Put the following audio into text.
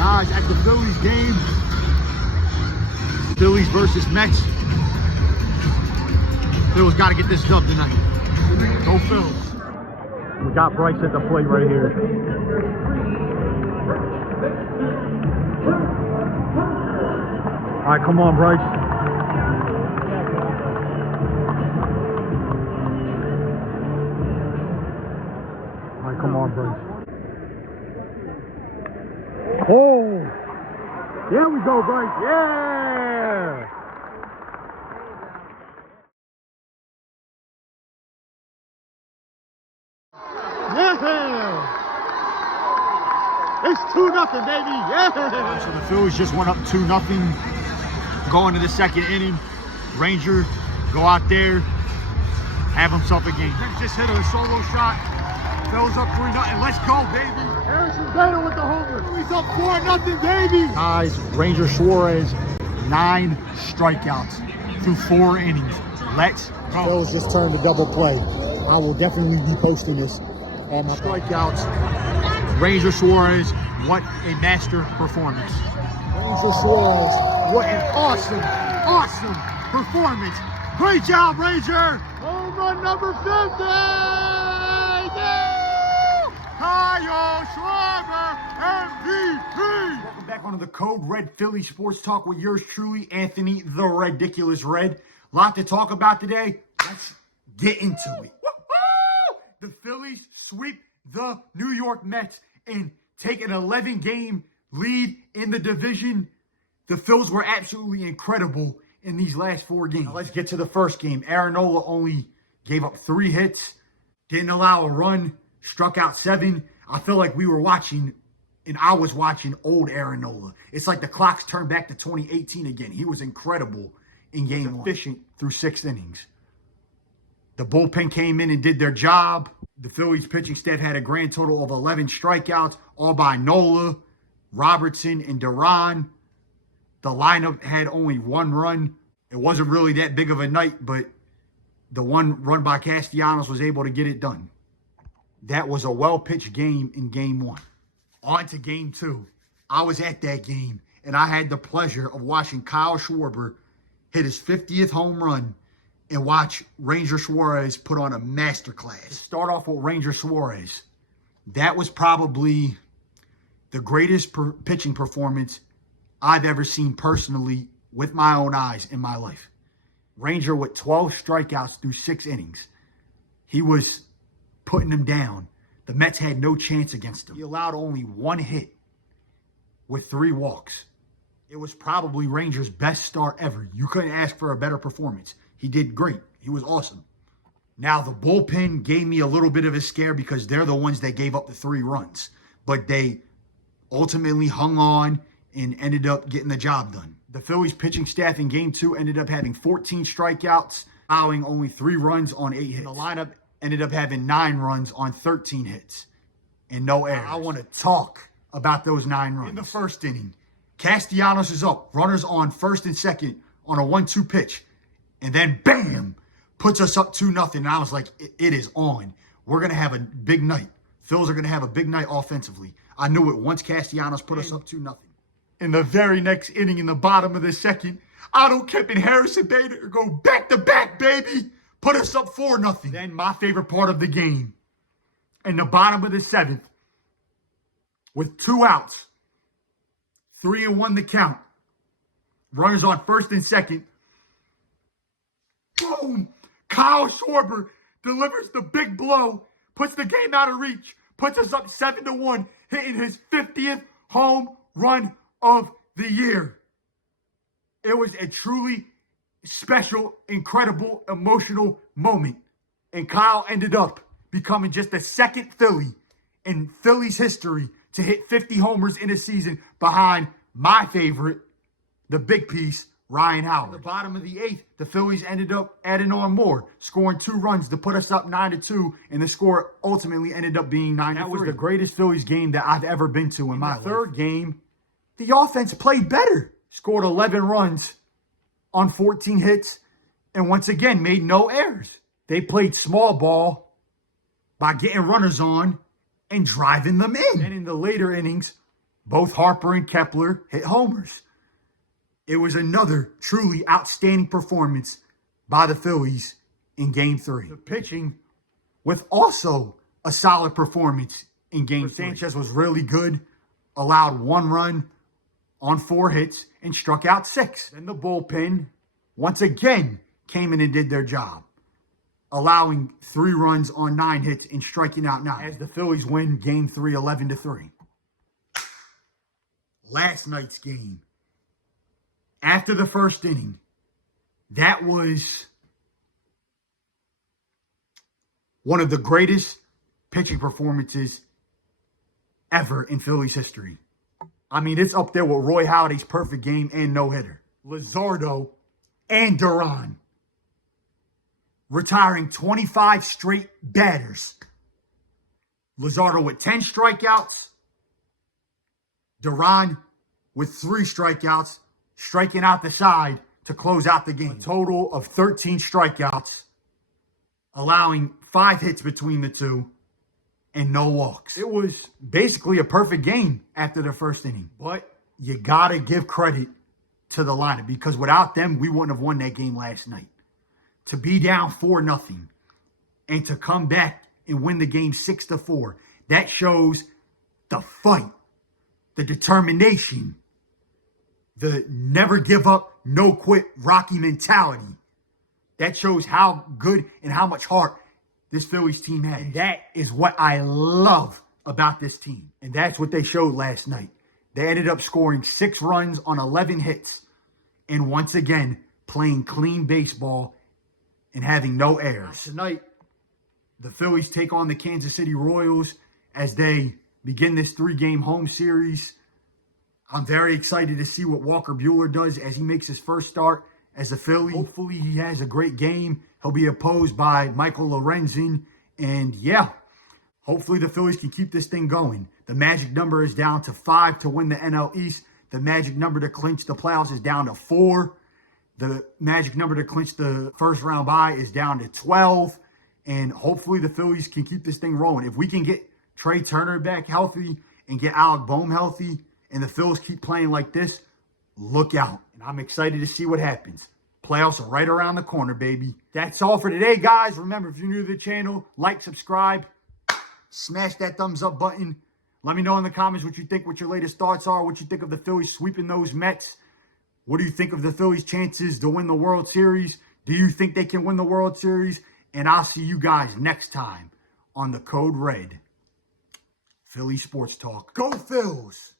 Guys, at the Phillies game, Phillies versus Mets. Phillies got to get this dub tonight. Go Phillies. We got Bryce at the plate right here. All right, come on, Bryce. All right, come on, Bryce. Oh! There we go, Bryce. Yeah! Yeah! It's 2-0, baby. Yeah! So the Phillies just went up 2-0. Going to the second inning. Ranger go out there, have himself a game. Just hit a solo shot. Phillies up 3-0. Let's go, baby. Harrison Bader with the homer. He's up 4-0, baby. Guys, Ranger Suarez, 9 strikeouts through 4 innings. Let's go. Phillies just turned a double play. I will definitely be posting this on my strikeouts. Ranger Suarez, what a master performance. Ranger Suarez, what an awesome performance. Great job, Ranger. Home run number 50. Yeah! Kyle Schwarber, MVP. Welcome back onto the Code Red Philly Sports Talk with yours truly, Anthony the Ridiculous Red. Lot to talk about today. Let's get into it. Woo-hoo! The Phillies sweep the New York Mets and take an 11-game lead in the division. The Phils were absolutely incredible in these last 4 games. Now let's get to the first game. Aaron Nola only gave up 3 hits, didn't allow a run, struck out 7. I feel like we were watching, and I was watching old Aaron Nola. It's like the clock's turned back to 2018 again. He was incredible in game 1. Efficient through 6 innings. The bullpen came in and did their job. The Phillies pitching staff had a grand total of 11 strikeouts, all by Nola, Robertson, and Duran. The lineup had only 1 run. It wasn't really that big of a night, but the 1 run by Castellanos was able to get it done. That was a well-pitched game in game 1. On to game 2. I was at that game, and I had the pleasure of watching Kyle Schwarber hit his 50th home run and watch Ranger Suarez put on a masterclass. To start off with Ranger Suarez, that was probably the greatest pitching performance I've ever seen personally with my own eyes in my life. Ranger with 12 strikeouts through 6 innings. He was putting them down. The Mets had no chance against him. He allowed only 1 hit with 3 walks. It was probably Ranger's best start ever. You couldn't ask for a better performance. He did great. He was awesome. Now, the bullpen gave me a little bit of a scare because they're the ones that gave up the 3 runs. But they ultimately hung on and ended up getting the job done. The Phillies pitching staff in game 2 ended up having 14 strikeouts, allowing only 3 runs on 8 hits. The lineup ended up having 9 runs on 13 hits and no errors. I want to talk about those 9 runs. In the first inning, Castellanos is up, runners on first and second on a 1-2 pitch, and then bam, puts us up 2-0. And I was like, it is on. We're going to have a big night. Phils are going to have a big night offensively. I knew it once Castellanos put us up 2-0. In the very next inning, in the bottom of the second, Otto Kemp and Harrison Bader go back-to-back, baby. Put us up 4-0. Then my favorite part of the game, in the bottom of the 7th, with 2 outs, 3-1 the count, runners on first and second, boom! Kyle Schwarber delivers the big blow, puts the game out of reach, puts us up 7-1, hitting his 50th home run of the year. It was a truly special, incredible, emotional moment. And Kyle ended up becoming just the 2nd Philly in Phillies history to hit 50 homers in a season behind my favorite, the big piece, Ryan Howard. At the bottom of the 8th, the Phillies ended up adding on more, scoring 2 runs to put us up 9-2, and the score ultimately ended up being 9-3. That was the greatest Phillies game that I've ever been to in my life. The third game, the offense played better. Scored 11 runs on 14 hits, and once again made no errors. They played small ball by getting runners on and driving them in. And in the later innings, Both Harper and Kepler hit homers. It was another truly outstanding performance by the Phillies in Game 3. The pitching with also a solid performance in Game 3. Sanchez was really good, allowed 1 run on 4 hits, and struck out 6. Then the bullpen once again came in and did their job, allowing 3 runs on 9 hits and striking out 9 as the Phillies win Game 3 11-3. Last night's game, after the first inning, that was one of the greatest pitching performances ever in Phillies history. I mean, it's up there with Roy Halladay's perfect game and no-hitter. Luzardo and Duran retiring 25 straight batters. Luzardo with 10 strikeouts. Duran with 3 strikeouts, striking out the side to close out the game. A total of 13 strikeouts, allowing 5 hits between the two and no walks. It was basically a perfect game after the first inning. But you got to give credit to the lineup because without them, we wouldn't have won that game last night. To be down 4-0 and to come back and win the game 6-4, that shows the fight, the determination, the never give up, no quit Rocky mentality. That shows how good and how much heart this Phillies team has. And that is what I love about this team. And that's what they showed last night. They ended up scoring 6 runs on 11 hits. And once again, playing clean baseball and having no errors. Tonight, the Phillies take on the Kansas City Royals as they begin this 3-game home series. I'm very excited to see what Walker Buehler does as he makes his first start as a Philly. Hopefully he has a great game. He'll be opposed by Michael Lorenzen. And yeah, hopefully the Phillies can keep this thing going. The magic number is down to 5 to win the NL East. The magic number to clinch the playoffs is down to 4. The magic number to clinch the first round bye is down to 12. And hopefully the Phillies can keep this thing rolling. If we can get Trey Turner back healthy and get Alec Boehm healthy, and the Phillies keep playing like this, look out. And I'm excited to see what happens. Playoffs are right around the corner, baby. That's all for today, guys. Remember, if you're new to the channel, like, subscribe, smash that thumbs up button. Let me know in the comments what you think, what your latest thoughts are, what you think of the Phillies sweeping those Mets. What do you think of the Phillies' chances to win the World Series? Do you think they can win the World Series? And I'll see you guys next time on the Code Red Philly Sports Talk. Go Phils!